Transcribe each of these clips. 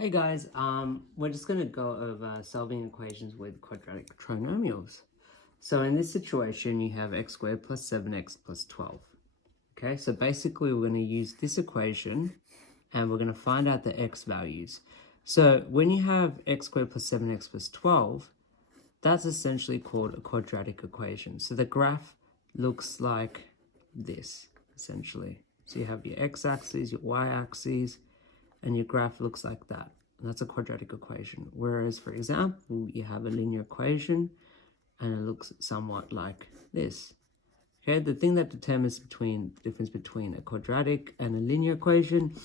Hey guys, we're just going to go over solving equations with quadratic trinomials. So in this situation, you have x squared plus 7x plus 12. Okay, so basically we're going to use this equation and we're going to find out the x values. So when you have x squared plus 7x plus 12, that's essentially called a quadratic equation. So the graph looks like this, essentially. So you have your x-axis, your y-axis, and your graph looks like that. And that's a quadratic equation. Whereas, for example, you have a linear equation and it looks somewhat like this. Okay, the thing that determines the difference between a quadratic and a linear equation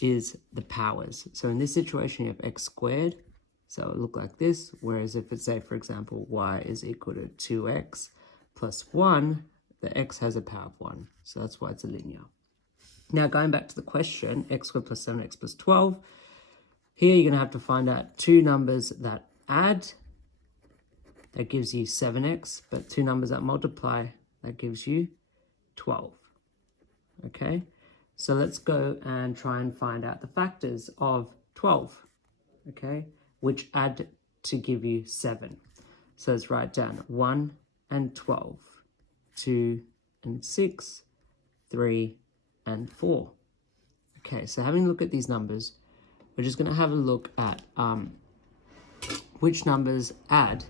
is the powers. So in this situation, you have x squared, so it'll look like this. Whereas if it's, say, for example, y is equal to 2x plus 1, the x has a power of 1. So that's why it's a linear. Now, going back to the question, x squared plus 7x plus 12, here you're going to have to find out two numbers that add, that gives you 7x, but two numbers that multiply, that gives you 12. Okay, so let's go and try and find out the factors of 12, okay, which add to give you 7. So let's write down 1 and 12, 2 and 6, 3 and 4. Okay, so having a look at these numbers, we're just going to have a look at which numbers add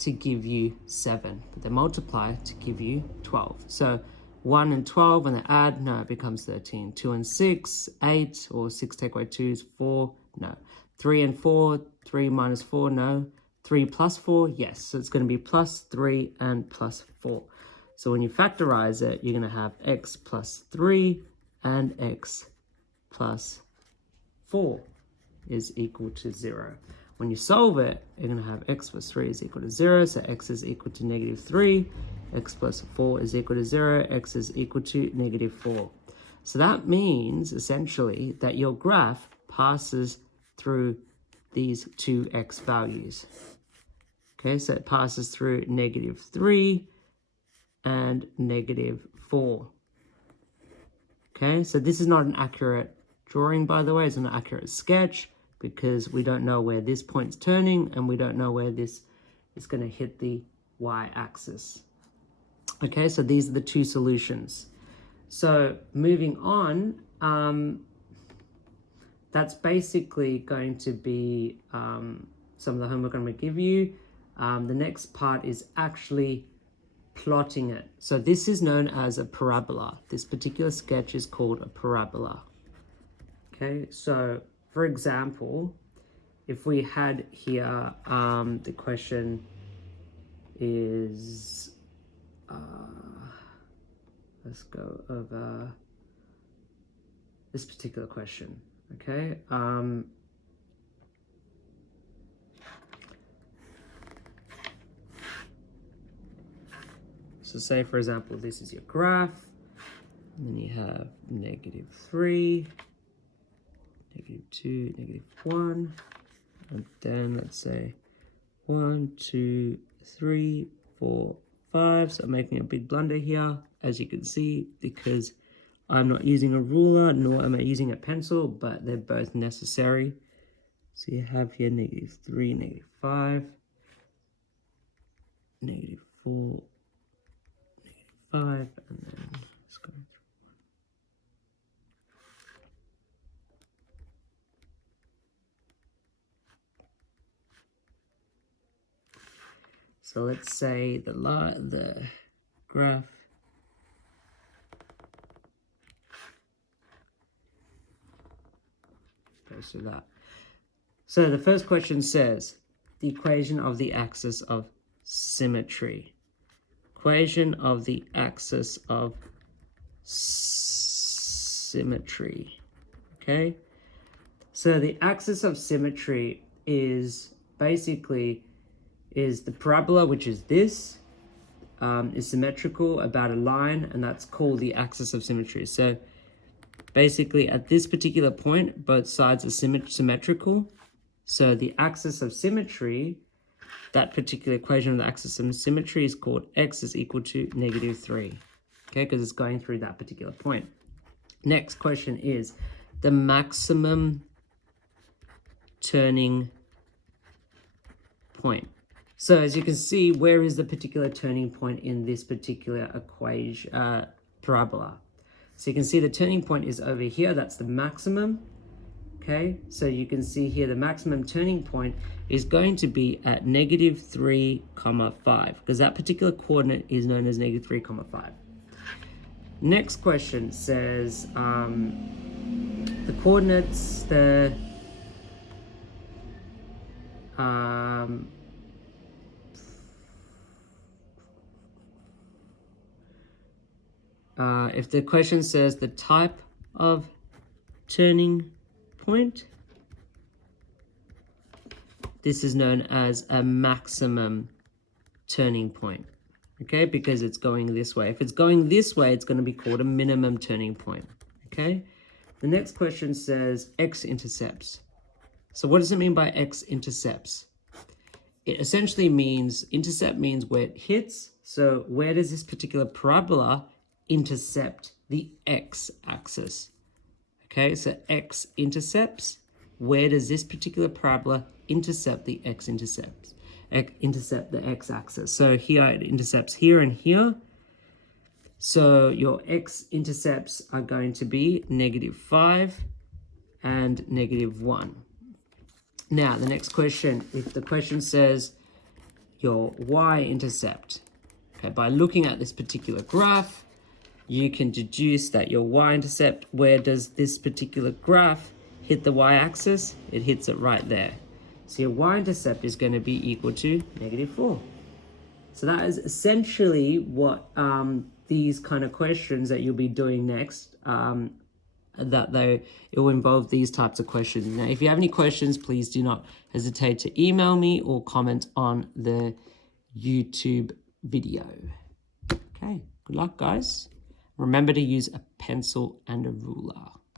to give you 7, but they multiply to give you 12. So 1 and 12, when they add, no, it becomes 13. 2 and 6, 8, or 6 take away 2 is 4, no. 3 and 4, 3 minus 4, no. 3 plus 4, yes. So it's going to be plus 3 and plus 4. So when you factorize it, you're going to have x plus 3 and x plus 4 is equal to 0. When you solve it, you're going to have x plus 3 is equal to 0, so x is equal to negative 3, x plus 4 is equal to 0, x is equal to negative 4. So that means, essentially, that your graph passes through these two x values. Okay, so it passes through negative 3 and negative 4. Okay, so this is not an accurate drawing, by the way. It's an accurate sketch because we don't know where this point's turning and we don't know where this is going to hit the y-axis. Okay, so these are the two solutions. So moving on, that's basically going to be some of the homework I'm going to give you. The next part is actually plotting it. So this is known as a parabola. This particular sketch is called a parabola. Okay, so for example, if we had here, the question is, let's go over this particular question, okay? So say, for example, this is your graph, and then you have negative 3, negative 2, negative 1, and then let's say 1, 2, 3, 4, 5. So I'm making a big blunder here, as you can see, because I'm not using a ruler, nor am I using a pencil, but they're both necessary. So you have here negative 3, negative 5, negative 4, negative 5, and then let's go through. So let's say the graph goes through that. So the first question says the equation of the axis of symmetry. Equation of the axis of symmetry. Okay? So the axis of symmetry is basically the parabola, which is this, is symmetrical about a line, and that's called the axis of symmetry. So basically at this particular point, both sides are symmetrical. So the axis of symmetry, that particular equation of the axis of symmetry is called x is equal to negative 3. Okay, because it's going through that particular point. Next question is the maximum turning point. So as you can see, where is the particular turning point in this particular equation, parabola? So you can see the turning point is over here. That's the maximum. Okay, so you can see here the maximum turning point is going to be at -3, 5, because that particular coordinate is known as -3, 5. Next question says the coordinates, if the question says the type of turning point, this is known as a maximum turning point, okay, because it's going this way. If it's going this way, it's going to be called a minimum turning point, okay? The next question says x-intercepts. So what does it mean by x-intercepts? It essentially means, intercept means where it hits. So where does this particular parabola intercept the x-axis? Okay, so x-intercepts. Where does this particular parabola intercept the x-intercepts? Intercept the x-axis. So here it intercepts here and here. So your x-intercepts are going to be -5 and -1. Now, the next question, if the question says your y-intercept, okay, by looking at this particular graph, you can deduce that your y-intercept, where does this particular graph hit the y-axis? It hits it right there. So your y-intercept is going to be equal to -4. So that is essentially what these kind of questions that you'll be doing next, it will involve these types of questions. Now, if you have any questions, please do not hesitate to email me or comment on the YouTube video. Okay, good luck, guys. Remember to use a pencil and a ruler.